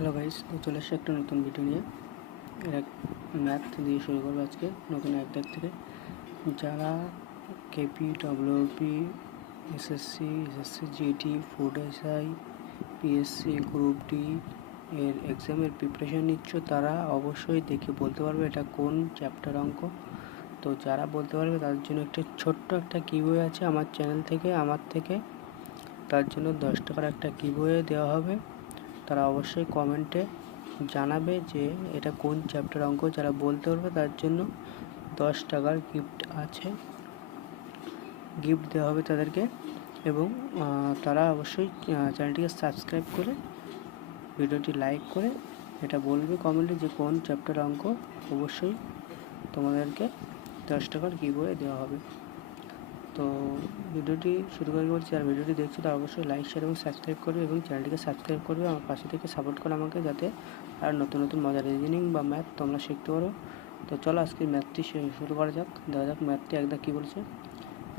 Hello guys চলে এসছে একটা নতুন ভিডিও নিয়ে। এক ম্যাথ দিয়ে শুরু করব আজকে, নতুন এক দেখ থেকে। যারা KP WP SSC SSC GT food SI PSC group D এর এক্সামের প্রিপারেশন নিচ্ছ, তারা অবশ্যই দেখে বলতে পারবে এটা কোন চ্যাপ্টার অঙ্ক। তো যারা বলতে পারবে তাদের জন্য একটা ছোট্ট একটা কিবই আছে আমার চ্যানেল থেকে, আমার থেকে। তার জন্য দশ টাকার একটা কিবয়ে দেওয়া হবে। তারা অবশ্যই কমেন্টে জানাবে যে এটা কোন চ্যাপ্টার অঙ্ক, যারা বলতে পারবে তার জন্য দশ টাকার গিফট আছে। গিফট দেওয়া হবে তাদেরকে এবং তারা অবশ্যই চ্যানেলটিকে সাবস্ক্রাইব করে ভিডিওটি লাইক করে এটা বলবে কমেন্টে যে কোন চ্যাপ্টার অঙ্ক অবশ্যই তোমাদেরকে দশ টাকার গিভওয়ে দেওয়া হবে। তো ভিডিওটি শুরু করে বলছি আর ভিডিওটি দেখছ, তারা অবশ্যই লাইক শেয়ার এবং সাবস্ক্রাইব করবে এবং চ্যানেলটিকে সাবস্ক্রাইব করবে। আমার পাশে থেকে সাপোর্ট করে আমাকে যাতে আর নতুন নতুন মজার রিজনিং বা ম্যাথ তোমরা শিখতে পারো। তো চলো আজকে ম্যাথটি শুরু করা যাক। দেখা যাক ম্যাথটি একদম কী বলছে?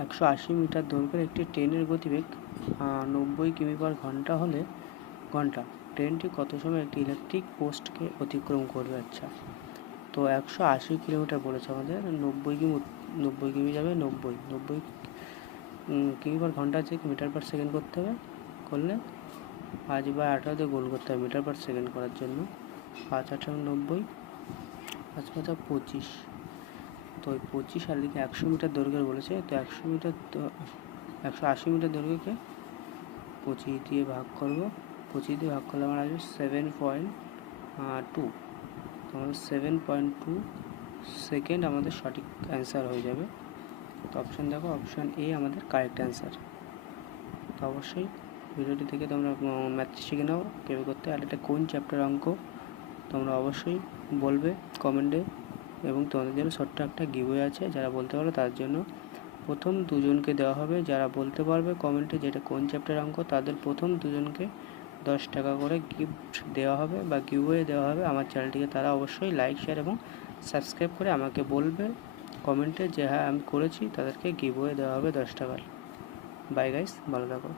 একশো আশি মিটার দৈর্ঘ্যের একটি ট্রেনের গতিবেগ নব্বই কিমি পার ঘণ্টা হলে ঘণ্টা। ট্রেনটি কত সময় একটি ইলেকট্রিক পোস্টকে অতিক্রম করবে? আচ্ছা। তো একশো আশি কিলোমিটার বলেছে আমাদের, নব্বই কিমি নব্বই কিমি যাবে, নব্বই নব্বই কিমি পার ঘণ্টা আছে মিটার পার সেকেন্ড করতে হবে, করলে পাঁচ বা আঠারোতে গোল করতে হবে মিটার পার সেকেন্ড করার জন্য। পাঁচ, আঠারো, নব্বই, পাঁচ পাঁচা পঁচিশ। তো ওই পঁচিশ আর দিকে একশো মিটার দৈর্ঘ্যের বলেছে, তো একশো মিটার একশো আশি মিটার দৈর্ঘ্যকে পঁচিশ দিয়ে ভাগ করব, পঁচিশ দিয়ে ভাগ করলে আমার আসবে সেভেন পয়েন্ট টু তো আমাদের সেভেন পয়েন্ট টু সেকেন্ড আমাদের সঠিক অ্যান্সার হয়ে যাবে। তো অপশান দেখো অপশান এ আমাদের কারেক্ট অ্যান্সার তো অবশ্যই ভিডিওটি থেকে তোমরা ম্যাথ শিখে নাও কেবে করতে আর এটা কোন চ্যাপ্টার অঙ্ক, তোমরা অবশ্যই বলবে কমেন্টে এবং তোমাদের জন্য ছোট্ট একটা গিভওয়ে আছে, যারা বলতে পারো তার জন্য। প্রথম দুজনকে দেওয়া হবে, যারা বলতে পারবে কমেন্টে যেটা কোন চ্যাপ্টার অঙ্ক, তাদের প্রথম দুজনকে দশ টাকা করে গিফট দেওয়া হবে বা গিভওয়ে দেওয়া হবে, আমার চ্যানেলটিকে তারা অবশ্যই লাইক শেয়ার এবং সাবস্ক্রাইব করে আমাকে বলবে। কমেন্টে যে হ্যাঁ আমি করেছি, তাদেরকে গিভওয়ে দেওয়া হবে দশ টাকার বাই গাইস ভালো থাকো।